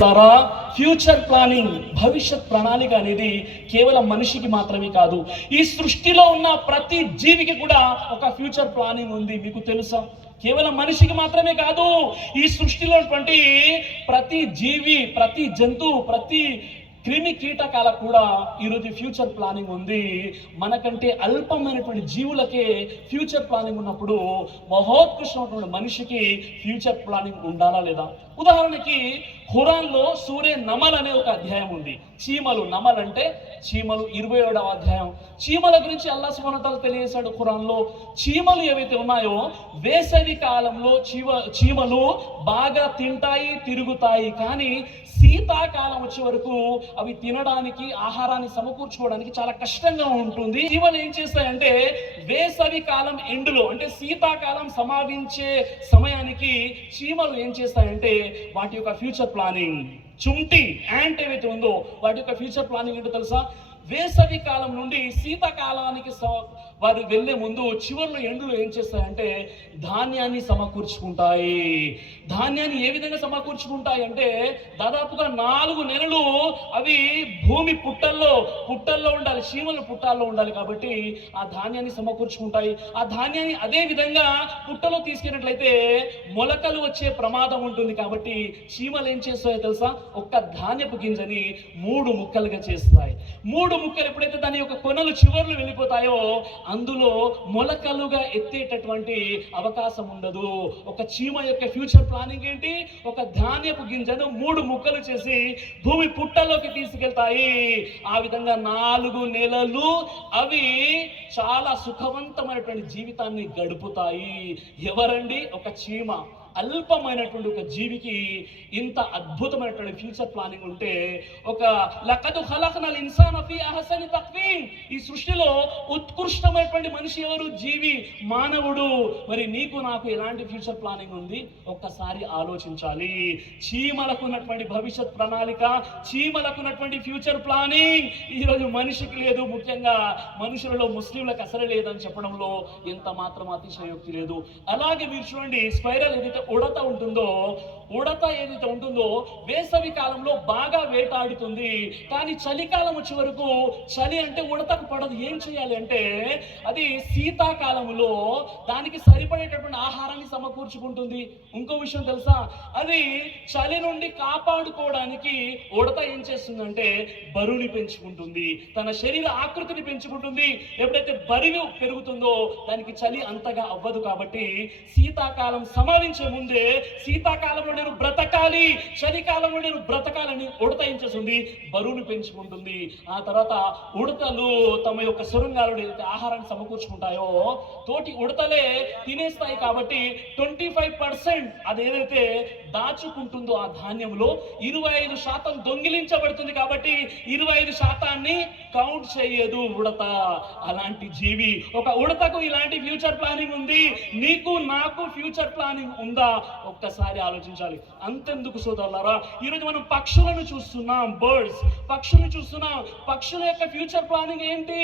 ద్వారా future planning భవిష్యత్ ప్రణాళిక అనేది కేవలం మనిషికి మాత్రమే కాదు. ఈ సృష్టిలో ఉన్న ప్రతి జీవికి కూడా ఒక ఫ్యూచర్ ప్లానింగ్ ఉంది. మీకు తెలుసా? కేవలం మనిషికి మాత్రమే కాదు ఈ సృష్టిలో ప్రతి జీవి ప్రతి జంతువు ప్రతి క్రిమి కీటకాలకు కూడా ఈరోజు ఫ్యూచర్ ప్లానింగ్ ఉంది. మనకంటే అల్పమైనటువంటి జీవులకే ఫ్యూచర్ ప్లానింగ్ ఉన్నప్పుడు మహోత్కృష్టమైనటువంటి మనిషికి ఫ్యూచర్ ప్లానింగ్ ఉండాలా లేదా? ఉదాహరణకి ఖురాన్లో సూర్య నమల్ అనే ఒక అధ్యాయం ఉంది. చీమలు నమల్ అంటే చీమలు ఇరవై ఏడవ అధ్యాయం. చీమల గురించి అల్లా సుమనతలు తెలియజేశాడు ఖురాన్లో. చీమలు ఏవైతే ఉన్నాయో వేసవి కాలంలో చీమ చీమలు బాగా తింటాయి తిరుగుతాయి. కానీ శీతాకాలం వచ్చే వరకు అవి తినడానికి ఆహారాన్ని సమకూర్చుకోవడానికి చాలా కష్టంగా ఉంటుంది. చీమలు ఏం చేస్తాయంటే వేసవి కాలం ఎండులో అంటే శీతాకాలం సమావించే సమయానికి చీమలు ఏం చేస్తాయంటే వాటి యొక్క ఫ్యూచర్ ప్లానింగ్ చుంటి యాంట్ ఏవైతే ఉందో వాటి యొక్క ఫ్యూచర్ ప్లానింగ్ ఏంటో తెలుసా? వేసవి కాలం నుండి శీతాకాలానికి వారు వెళ్ళే ముందు చివరిలో ఎండులు ఏం చేస్తాయంటే ధాన్యాన్ని సమకూర్చుకుంటాయి. ధాన్యాన్ని ఏ విధంగా సమకూర్చుకుంటాయి అంటే దాదాపుగా నాలుగు నెలలు అవి భూమి పుట్టల్లో పుట్టల్లో ఉండాలి చీమలు పుట్టాల్లో ఉండాలి కాబట్టి ఆ ధాన్యాన్ని సమకూర్చుకుంటాయి. ఆ ధాన్యాన్ని అదే విధంగా పుట్టలో తీసుకెళ్ళినట్లయితే మొలకలు వచ్చే ప్రమాదం ఉంటుంది కాబట్టి చీమలు ఏం చేస్తాయో తెలుసా? ఒక్క ధాన్యపు గింజని మూడు ముక్కలుగా చేస్తాయి. మూడు ముక్కలు ఎప్పుడైతే దాని యొక్క కొనలు చివర్లు వెళ్ళిపోతాయో అందులో మొలకలుగా ఎత్తేటటువంటి అవకాశం ఉండదు. ఒక చీమ యొక్క ఫ్యూచర్ ప్లానింగ్ ఏంటి? ఒక ధాన్యపు గింజను మూడు ముక్కలు చేసి భూమి పుట్టలోకి తీసుకెళ్తాయి. ఆ విధంగా నాలుగు నెలలు అవి చాలా సుఖవంతమైనటువంటి జీవితాన్ని గడుపుతాయి. ఎవరండి? ఒక చీమ. అల్పమైనటువంటి ఒక జీవికి ఇంత అద్భుతమైనటువంటి ఫ్యూచర్ ప్లానింగ్ ఉంటే ఒక లకదు హలహనల్ ఇన్సాన్ ఫీ అహసని తక్వీన్ ఈ సృష్టిలో ఉత్కృష్టమైనటువంటి మనిషి ఎవరు? జీవి మానవుడు. మరి నీకు నాకు ఎలాంటి ఫ్యూచర్ ప్లానింగ్ ఉంది? ఒక్కసారి ఆలోచించాలి. చీమలకు ఉన్నటువంటి భవిష్యత్ ప్రణాళిక చీమలకు ఉన్నటువంటి ఫ్యూచర్ ప్లానింగ్. ఈరోజు మనిషికి లేదు ముఖ్యంగా మనుషులలో ముస్లింలకు అసలు లేదని చెప్పడంలో ఎంత మాత్రం అతిశయోక్తి లేదు. అలాగే మీరు చూడండి స్పైరల్ ఏదైతే ఉడత ఉంటుందో ఉడత ఏదైతే ఉంటుందో వేసవి కాలంలో బాగా వేటాడుతుంది. కానీ చలికాలం వచ్చే వరకు చలి అంటే ఉడతకు పడదు. ఏం చేయాలి అంటే అది శీతాకాలంలో దానికి సరిపడేటటువంటి ఆహారాన్ని సమకూర్చుకుంటుంది. ఇంకో విషయం తెలుసా? అది చలి నుండి కాపాడుకోవడానికి ఉడత ఏం చేస్తుందంటే బరువుని పెంచుకుంటుంది. తన శరీర ఆకృతిని పెంచుకుంటుంది. ఎప్పుడైతే బరువు పెరుగుతుందో దానికి చలి అంతగా అవ్వదు కాబట్టి శీతాకాలం సమావించే ముందే శీతాకాలంలో నేను బ్రతకాలి చలికాలంలో నేను బ్రతకాలని ఉడత ఏం చేస్తుంది? బరువును పెంచుకుంటుంది. ఆ తర్వాత ఉడతలు తమ యొక్క సొరంగాలు ఏదైతే ఆహారాన్ని సమకూర్చుకుంటాయో తోటి ఉడతలే తినేస్తాయి కాబట్టి ట్వంటీ ఫైవ్ పర్సెంట్ అదేదైతే దాచుకుంటుందో ఆ ధాన్యంలో ఇరవై ఐదు శాతం దొంగిలించబడుతుంది కాబట్టి ఇరవై ఐదు శాతాన్ని కౌంట్ చేయదు ఉడత. అలాంటి జీవి. ఒక ఉడతకు ఇలాంటి ఫ్యూచర్ ప్లానింగ్ ఉంది. నీకు నాకు ఫ్యూచర్ ప్లానింగ్ ఉందా? ఒక్కసారి ఆలోచించాలి. అంతెందుకు సోదరులారా? ఈరోజు మనం పక్షులను చూస్తున్నాం బర్డ్స్ పక్షులను చూస్తున్నాం. పక్షుల యొక్క ఫ్యూచర్ ప్లానింగ్ ఏంటి?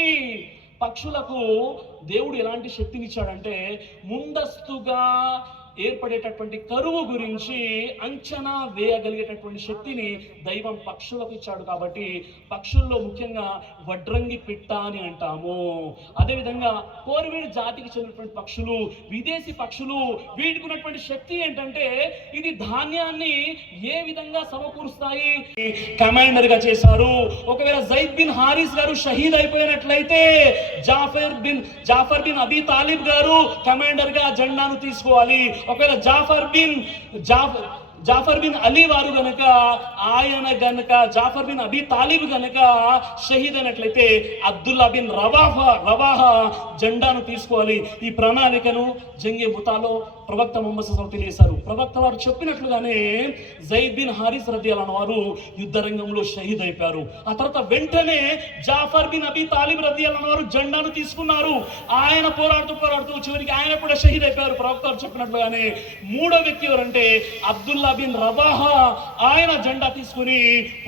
పక్షులకు దేవుడు ఎలాంటి శక్తినిచ్చాడంటే ముందస్తుగా ఏర్పడేటటువంటి కరువు గురించి అంచనా వేయగలిగేటటువంటి శక్తిని దైవం పక్షులకు ఇచ్చాడు కాబట్టి పక్షుల్లో ముఖ్యంగా వడ్రంగి పిట్ట అని అంటాము. అదేవిధంగా కోరివీడి జాతికి చెందినటువంటి పక్షులు విదేశీ పక్షులు వీటికి ఉన్నటువంటి శక్తి ఏంటంటే ఇది ధాన్యాన్ని ఏ విధంగా సమకూరుస్తాయి? కమాండర్గా చేశారు. ఒకవేళ జైద్ బిన్ హారిస్ గారు షహీద్ అయిపోయినట్లయితే Jafar bin Jafar bin Abi Talib గారు కమాండర్గా జెండాను తీసుకోవాలి. ఒకవేళ Jafar bin Jafar Jafar bin Ali వారు గనక ఆయన గనక జాఫర్ బిన్ అబీ తాలిబ్ గనక షహీద్ అయినట్లయితే అబ్దుల్లా బిన్ రవాహా రవాహా జెండాను తీసుకోవాలి. ఈ ప్రణాళికను జంగే ముతాలో ప్రవక్త మొహమ్మద్ సల్లం తెలియజేశారు. ప్రవక్త వారు చెప్పినట్లుగానే జైద్ బిన్ హారిస్ రదియాలన్న వారు యుద్ధ రంగంలో షహీద్ అయిపోయారు. ఆ తర్వాత వెంటనే జాఫర్ బిన్ అబీ తాలిబ్ రదియాలన్న వారు జెండాను తీసుకున్నారు. ఆయన పోరాడుతూ పోరాడుతూ చివరికి ఆయన కూడా షహీద్ అయిపోయారు. ప్రవక్త వారు చెప్పినట్లుగానే మూడో వ్యక్తి ఎవరంటే అబ్దుల్లా బిన్ రవాహా ఆయన జెండా తీసుకుని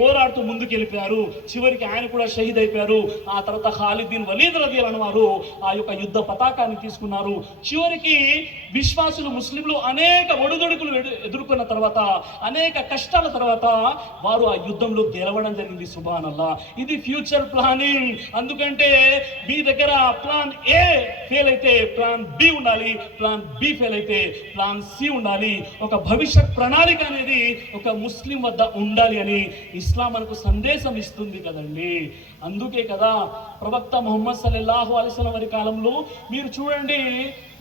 పోరాడుతూ ముందుకు వెళ్ళిపోయారు చివరికి ఆయన కూడా షహీద్ అయిపోయారు. ఆ తర్వాత ఖాలిద్ బిన్ వలీద్ రదియాలన్న వారు ఆ యొక్క యుద్ధ పతాకాన్ని తీసుకున్నారు. చివరికి విశ్వాసులు విశ్వాసులు ముస్లింలు అనేక ఒడిదొడుకులు ఎదుర్కొన్న తర్వాత అనేక కష్టాల తర్వాత వారు ఆ యుద్ధంలో గెలవడం జరిగింది. సుబానల్లా ఇది ఫ్యూచర్ ప్లానింగ్. అందుకంటే మీ దగ్గర ప్లాన్ ఏ ఫెయిల్ అయితే ప్లాన్ బి ఉండాలి ప్లాన్ బి ఫెయిల్ అయితే ప్లాన్ సి ఉండాలి. ఒక భవిష్యత్ ప్రణాళిక అనేది ఒక ముస్లిం వద్ద ఉండాలి అని ఇస్లాం మనకు సందేశం ఇస్తుంది కదండి. అందుకే కదా ప్రవక్త మొహమ్మద్ సల్లల్లాహు అలైస్లం వారి కాలంలో మీరు చూడండి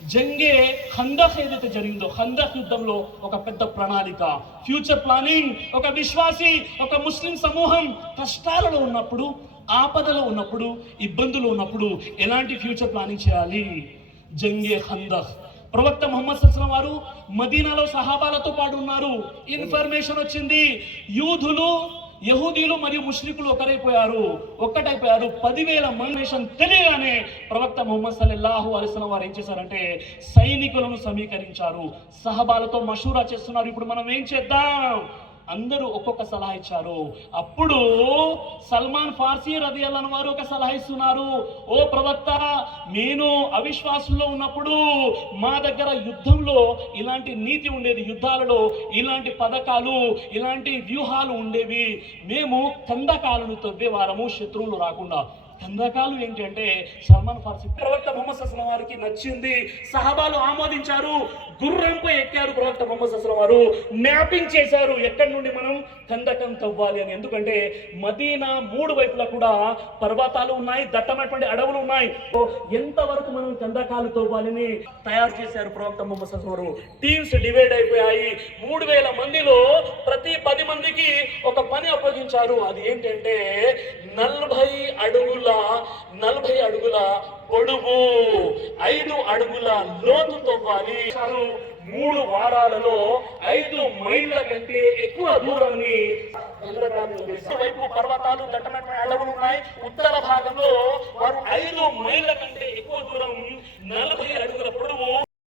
జంగే ఖందక్ ఏదైతే జరిగిందో ఖందక్ యుద్ధంలో ఒక పెద్ద ప్రణాళిక. ఫ్యూచర్ ప్లానింగ్ ఒక విశ్వాసి ఒక ముస్లిం సమూహం కష్టాలలో ఉన్నప్పుడు ఆపదలో ఉన్నప్పుడు ఇబ్బందులు ఉన్నప్పుడు ఎలాంటి ఫ్యూచర్ ప్లానింగ్ చేయాలి? జంగే ఖందక్ ప్రవక్త మొహమ్మద్ సస్లం వారు మదీనాలో సహాబాలతో పాటు ఉన్నారు. ఇన్ఫర్మేషన్ వచ్చింది. యూదులు యహూదీలు మరియు ముష్రికులు ఒకరైపోయారు ఒక్కటైపోయారు. పదివేల మనుషన్ తెలియగానే ప్రవక్త ముహమ్మద్ సల్లల్లాహు అలిస్లం వారు ఏం చేశారంటే సైనికులను సమీకరించారు. సహబాలతో మషూరా చేస్తున్నారు. ఇప్పుడు మనం ఏం చేద్దాం? అందరూ ఒక్కొక్క సలహా ఇచ్చారు. అప్పుడు సల్మాన్ ఫార్సీ రది వారు ఒక సలహా ఇస్తున్నారు. ఓ ప్రవక్త నేను అవిశ్వాసంలో ఉన్నప్పుడు మా దగ్గర యుద్ధంలో ఇలాంటి నీతి ఉండేది. యుద్ధాలలో ఇలాంటి పథకాలు ఇలాంటి వ్యూహాలు ఉండేవి. మేము కందకాలను తవ్వేవారము శత్రువులు రాకుండా. కందకాలు ఏంటంటే సల్మాన్ ఫార్సీ ప్రవక్త ముహమ్మద్ వారికి నచ్చింది. సహబాలు ఆమోదించారు. గుర్రంపై ఎక్కారు ప్రవక్త ముహమ్మద్ వారు. మ్యాపింగ్ చేశారు. ఎక్కడి నుండి మనం? కందకం తవ్వాలి అని. ఎందుకంటే మదీనా మూడు వైపులా కూడా పర్వతాలు ఉన్నాయి దట్టమైనటువంటి అడవులు ఉన్నాయి. ఓ, ఎంతవరకు మనం కందకాలు తవ్వాలని తయారు చేశారు ప్రవక్త ముహమ్మద్ వారు? టీమ్స్ డివైడ్ అయిపోయాయి. మూడు వేల మందిలో మందికి ఒక పని అప్పగించారు. అది ఏంటంటే నలభై అడుగుల నలభై అడుగుల పొడుగు ఐదు అడుగుల లోతు తవ్వాలి. మూడు వారాలలో ఐదు మైళ్ళ కంటే ఎక్కువ దూరాన్ని వైపు పర్వతాలు దట్టమైన అడవులు ఉన్నాయి. ఉత్తర భాగంలో వారు ఐదు మైళ్ళ కంటే ఎక్కువ దూరం నలభై